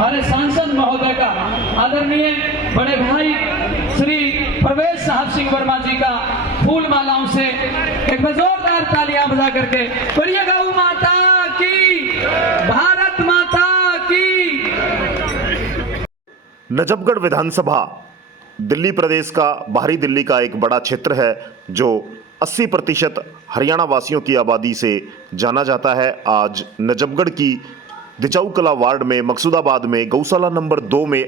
हमारे सांसद महोदय का, आदरणीय बड़े भाई श्री प्रवेश साहब सिंह वर्मा जी का फूल मालाओं से एक जोरदार तालियां बजा करके बोलिए गौ माता की, भारत माता की। नजफगढ़ विधानसभा दिल्ली प्रदेश का, बाहरी दिल्ली का एक बड़ा क्षेत्र है जो 80% हरियाणा वासियों की आबादी से जाना जाता है। आज नजफगढ़ की दिचाऊ कला वार्ड में मकसूदाबाद में गौशाला नंबर 2 में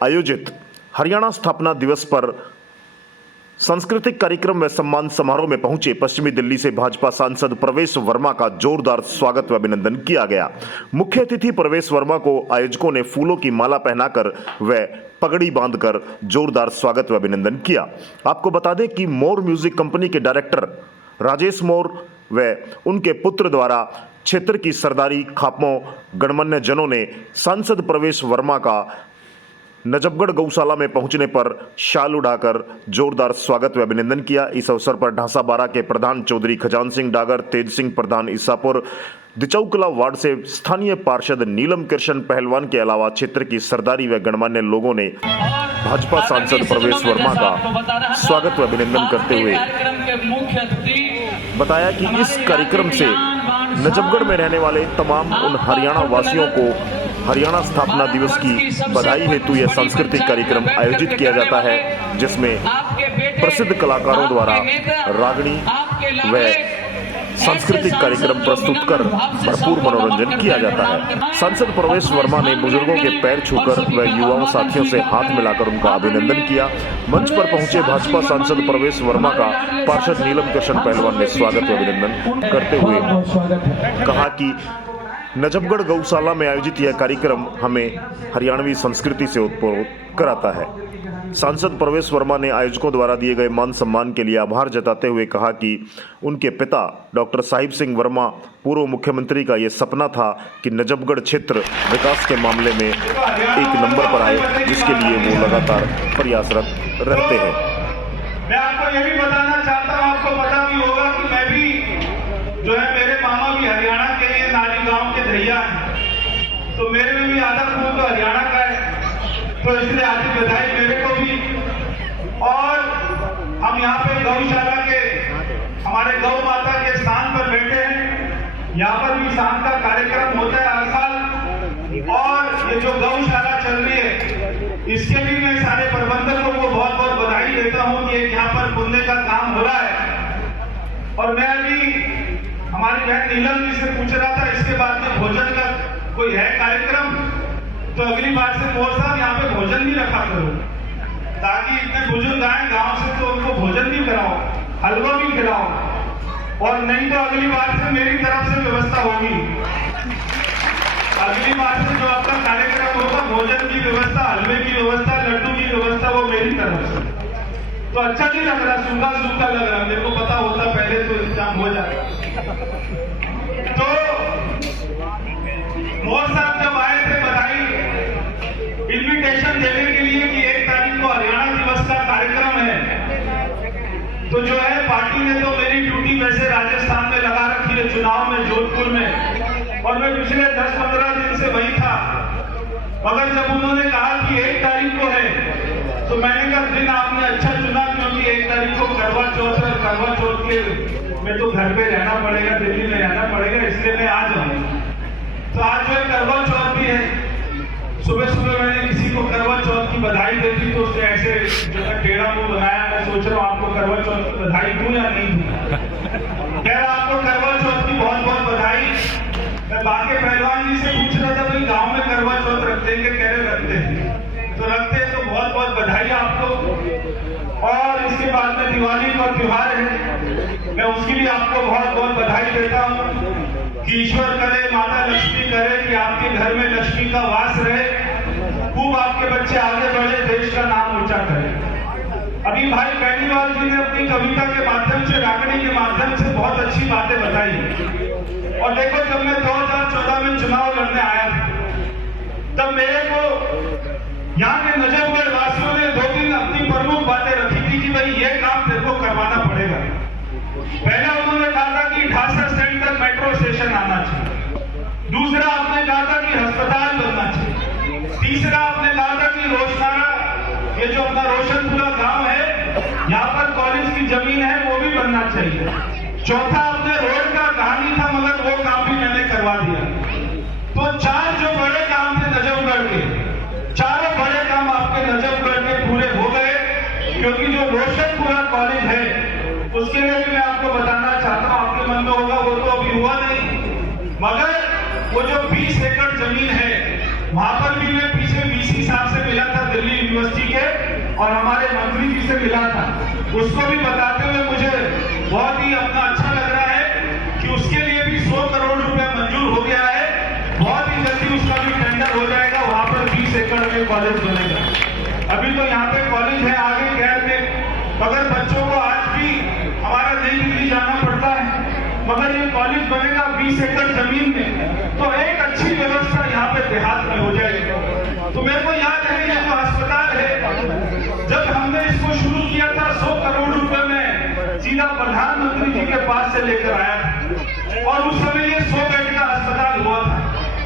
आयोजित हरियाणा स्थापना दिवस पर सांस्कृतिक कार्यक्रम व सम्मान समारोह में पहुंचे पश्चिमी दिल्ली से भाजपा सांसद प्रवेश वर्मा का जोरदार स्वागत व अभिनंदन किया गया। मुख्य अतिथि प्रवेश वर्मा को आयोजकों ने फूलों की माला पहनाकर व पगड़ी बांधकर जोरदार स्वागत व अभिनंदन किया। आपको बता दें कि मोर म्यूजिक कंपनी के डायरेक्टर राजेश मोर व उनके पुत्र द्वारा क्षेत्र की सरदारी खापों गणमान्य जनों ने सांसद प्रवेश वर्मा का नजफगढ़ गौशाला में पहुंचने पर शाल उड़ाकर जोरदार स्वागत व अभिनंदन किया। इस अवसर पर ढांसा बारा के प्रधान चौधरी खजान सिंह डागर, तेज सिंह प्रधान ईसापुर, दिचाऊ कला वार्ड से स्थानीय पार्षद नीलम कृष्ण पहलवान के अलावा क्षेत्र की सरदारी व गणमान्य लोगों ने भाजपा सांसद प्रवेश वर्मा का स्वागत व अभिनंदन करते हुए बताया कि इस कार्यक्रम से नजफगढ़ में रहने वाले तमाम उन हरियाणा वासियों को हरियाणा स्थापना दिवस की बधाई हेतु यह सांस्कृतिक कार्यक्रम आयोजित किया जाता है, जिसमें प्रसिद्ध कलाकारों द्वारा रागनी व सांस्कृतिक कार्यक्रम प्रस्तुत कर भरपूर मनोरंजन किया जाता है। सांसद प्रवेश वर्मा ने बुजुर्गों के पैर छूकर व युवाओं साथियों से हाथ मिलाकर उनका अभिनंदन किया। मंच पर पहुंचे भाजपा सांसद प्रवेश वर्मा का पार्षद नीलम कृष्ण पहलवान ने स्वागत व अभिनंदन करते हुए कहा कि नजफगढ़ गौशाला में आयोजित यह कार्यक्रम हमें हरियाणवी संस्कृति से उत्प्रेरित कराता है। सांसद प्रवेश वर्मा ने आयोजकों द्वारा दिए गए मान सम्मान के लिए आभार जताते हुए कहा कि उनके पिता डॉक्टर साहिब सिंह वर्मा पूर्व मुख्यमंत्री का यह सपना था कि नजफगढ़ क्षेत्र विकास के मामले में एक नंबर पर आए, जिसके लिए वो लगातार प्रयासरत रहते हैं। मैं आपको यह भी बताना चाहता हूँ, आपको पता भी होगा कि मैं भी जो है, मेरे मामा भी हरियाणा के नाली गांव के धैया हैं, तो मेरे में भी आधा खून तो हरियाणा का है, तो इसलिए आधी बधाई मेरे को भी। और हम यहाँ पे गौशाला के हमारे गौ माता के स्थान पर बैठे हैं। यहाँ पर भी शाम का कार्यक्रम होता है हर साल, और ये जो गौशाला चल रही है इसके भी मैं सारे प्रबंधकों को बहुत बहुत बधाई देता हूँ कि यहाँ पर पुण्य का काम हो रहा है। और मैं अभी हमारी बहन नीलम जी से पूछ रहा था, इसके बाद में भोजन का कोई है कार्यक्रम, तो अगली बार से मोर साहब यहाँ पे भोजन भी रखा करो, ताकि इतने बुजुर्ग आए गांव से तो उनको भोजन भी कराओ, हलवा भी खिलाओ, और नहीं तो अगली बार से मेरी तरफ से व्यवस्था होगी। अगली बार से जो आपका कार्यक्रम होगा, भोजन की व्यवस्था, हलवे की व्यवस्था, लड्डू की व्यवस्था, वो मेरी तरफ से। तो अच्छा नहीं लग रहा, सूखा सूखा लग रहा, मेरे को पता होता पहले तो इंतजाम हो जाता। तो मोर साहब जब आए थे बधाई इन्विटेशन देने के लिए कि 1 तारीख को हरियाणा दिवस का कार्यक्रम है, तो जो है पार्टी ने तो मेरी ड्यूटी वैसे राजस्थान में लगा रखी है, चुनाव में जोधपुर में, और मैं पिछले 10-15 दिन से वही था। मगर जब उन्होंने कहा कि 1 तारीख को है, तो मैंने कहा दिन आपने अच्छा चुना, क्योंकि 1 तारीख को करवा चौथ है, करवा चौथ के मैं तो घर पे रहना पड़ेगा, दिल्ली में रहना पड़ेगा, इसलिए मैं आ जाऊंगा। तो आज जो करवा चौथ भी है, सुबह सुबह मैंने किसी को करवा चौथ की बधाई दे दी, तो उसने ऐसे जो है टेढ़ा मुंह बनाया। मैं सोच रहा हूँ आपको करवा चौथ की बधाई दूं या नहीं दूं। खैर, आपको करवा चौथ की बहुत बहुत बधाई। मैं बाकी पहलवान जी से पूछ रहा था, भाई गाँव में करवा चौथ रखते हैं, कह रहे रखते हैं, तो रखते हैं, तो बहुत बहुत बधाई आपको। और इसके बाद में दिवाली का त्योहार है, मैं उसकी भी आपको बहुत बहुत बधाई देता हूँ कि ईश्वर करे, माता लक्ष्मी करे कि आपके घर में लक्ष्मी का वास रहे, खूब आपके बच्चे आगे बढ़े, देश का नाम ऊंचा करें। अभी भाई बेनीवाल जी ने अपनी कविता के माध्यम से, रागनी के माध्यम से बहुत अच्छी बातें बताई। और देखो, जब मैं 2014 में चुनाव लड़ने आया था, तब मेरे को यहाँ के नजफगढ़ वासियों ने 2-3 अपनी प्रमुख बातें रखी थी कि भाई ये काम तेरे को करवाना पड़ेगा। पहला उन्होंने कहा था कि ढासा सेंटर मेट्रो स्टेशन आना चाहिए। दूसरा आपने कहा था कि अस्पताल बनना चाहिए। तीसरा आपने कहा था कि रोशनारा, ये जो अपना रोशनपुरा गांव है, यहाँ पर कॉलेज की जमीन है, वो भी बनना चाहिए। चौथा आपने रोड का कहानी था, मगर वो काम भी मैंने करवा दिया। तो 4 जो बड़े काम थे नजफगढ़ के, चारों बड़े काम आपके नजफगढ़ के पूरे हो गए। क्योंकि जो रोशनपुरा कॉलेज है उसके लिए भी मैं आपको बताना चाहता हूँ, आपके मन में होगा वो तो अभी हुआ नहीं, मगर वो जो 20 एकड़ जमीन है वहां पर भी मैं पीछे वीसी साहब से मिला था दिल्ली यूनिवर्सिटी के, और हमारे मंत्री जी से मिला था। उसको भी बताते हुए मुझे बहुत ही अपना अच्छा लग रहा है कि उसके लिए भी 100 करोड़ रुपया मंजूर हो गया है। बहुत ही जल्दी उसका भी टेंडर हो जाएगा, वहां पर 20 एकड़ में कॉलेज बनेगा। अभी तो यहाँ पे कॉलेज है आगे गैर में, मगर बच्चों को आज भी हमारा नई दिल्ली जाना पड़ता है, मगर ये कॉलेज बनेगा 20 एकड़ जमीन में, तो एक अच्छी व्यवस्था यहाँ पे देहात में हो जाएगी। तो मेरे को याद है ये जो अस्पताल है, जब हमने इसको शुरू किया था 100 करोड़ रुपए में सीधा प्रधानमंत्री जी के पास से लेकर आया था, और उस समय ये 100 बेड का अस्पताल हुआ था।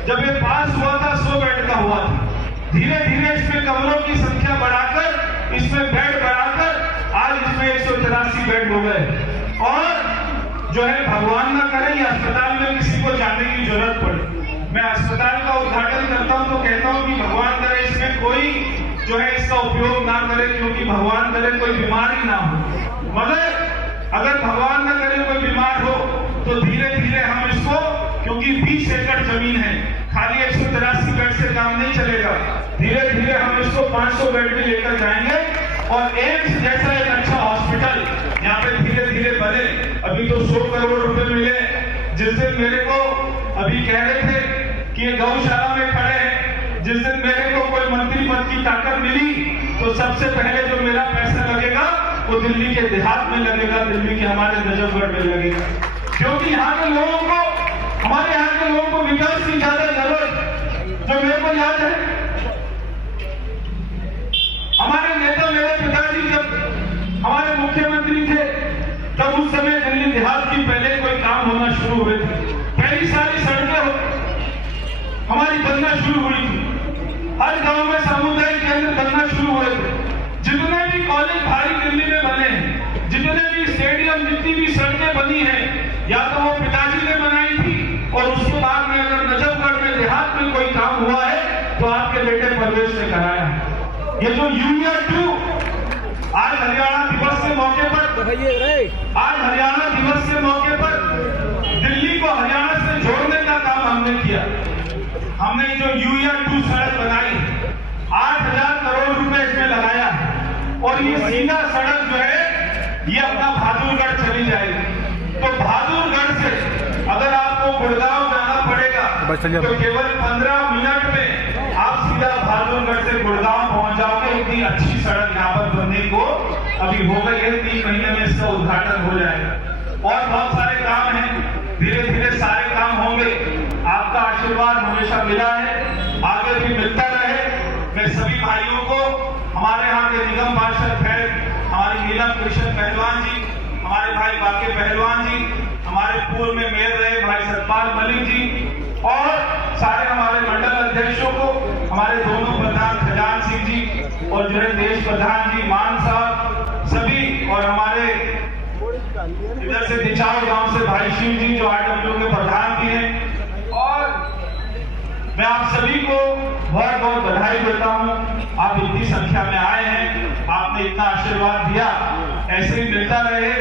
जब ये पास हुआ था 100 बेड का हुआ था। धीरे धीरे इसमें कमरों की संख्या बढ़ाकर, इसमें बेड बढ़ाकर आज इसमें 183 बेड हो गए। और जो है भगवान ना करे ये अस्पताल में किसी को जाने की जरूरत पड़े, मैं अस्पताल का उद्घाटन करता हूं तो कहता हूं कि भगवान करे इसमें कोई जो है इसका उपयोग ना करे, क्योंकि भगवान करे कोई बीमारी ना हो। मगर अगर भगवान ना करे कोई बीमार हो तो धीरे धीरे हम इसको, क्योंकि 20 एकड़ जमीन है, खाली 183 बेड से काम नहीं चलेगा, धीरे धीरे हम इसको 500 बेड में लेकर जाएंगे, और एम्स जैसा एक अच्छा हॉस्पिटल यहाँ पे धीरे धीरे बने। अभी तो 100 करोड़ रुपए मिले, जिस दिन मेरे को अभी कह रहे थे कि ये गौशाला में खड़े हैं, जिस दिन मेरे को कोई मंत्री पद की ताकत मिली तो सबसे पहले जो मेरा पैसा लगेगा वो दिल्ली के देहात में लगेगा, दिल्ली के हमारे नजफगढ़ में लगेगा। क्योंकि यहाँ के लोगों को, हमारे यहाँ के लोगों को विकास की ज्यादा जरूरत। जो मेरे को याद है हमारे नेता, मेरे पिताजी जब हमारे मुख्यमंत्री थे, तब उस समय दिल्ली देहात की पहले कोई काम होना शुरू हुए थे, पहली सारी सड़कें हमारी बनना शुरू हुई थी, हर गांव में सामुदायिक केंद्र बनना शुरू हुए थे। जितने भी कॉलेज भारी दिल्ली में बने हैं, जितने भी स्टेडियम, जितनी भी सड़कें बनी हैं, या तो वो पिताजी ने बनाई थी, और उसके बाद में अगर नजफगढ़ में देहात में कोई काम हुआ है तो आपके बेटे परवेश ने कराया है। ये जो यूरिया 2 आज हरियाणा दिवस के मौके पर, आज हरियाणा दिवस के मौके पर दिल्ली को हरियाणा से जोड़ने का काम हमने किया। हमने जो यूरिया 2 सड़क बनाई, 8,000 करोड़ रुपए इसमें लगाया, और ये सीधा सड़क जो है ये अपना बहादुरगढ़ चली जाएगी। तो बहादुरगढ़ से अगर आपको गुड़गांव जाना पड़ेगा तो केवल 15 मिनट में आप सीधा बहादुरगढ़ से गुड़गांव पहुंच जाओगे। इतनी अच्छी सड़क यहाँ पर बनने को अभी हो गई है, 3 महीने में इसका उद्घाटन हो जाएगा। और बहुत सारे काम हैं, धीरे धीरे सारे काम होंगे। आपका आशीर्वाद हमेशा मिला है, आगे भी मिलता रहे। मैं सभी भाइयों को, हमारे यहाँ के निगम पार्षद है हमारी नीलम कृष्ण पहलवान जी, हमारे भाई बाके पहलवान जी, हमारे पूर्व में मेयर रहे भाई सतपाल मलिक जी, और सारे हमारे मंडल अध्यक्षों को, हमारे दोनों प्रधान खजान सिंह जी और जो है देश प्रधान जी मान साहब सभी, और हमारे इधर से दिचाव गांव से भाई शिव जी जो आरडब्ल्यू के प्रधान भी हैं। और मैं आप सभी को बहुत बहुत बधाई देता हूं, आप इतनी संख्या में आए हैं, आपने इतना आशीर्वाद दिया, ऐसे ही मिलता रहे।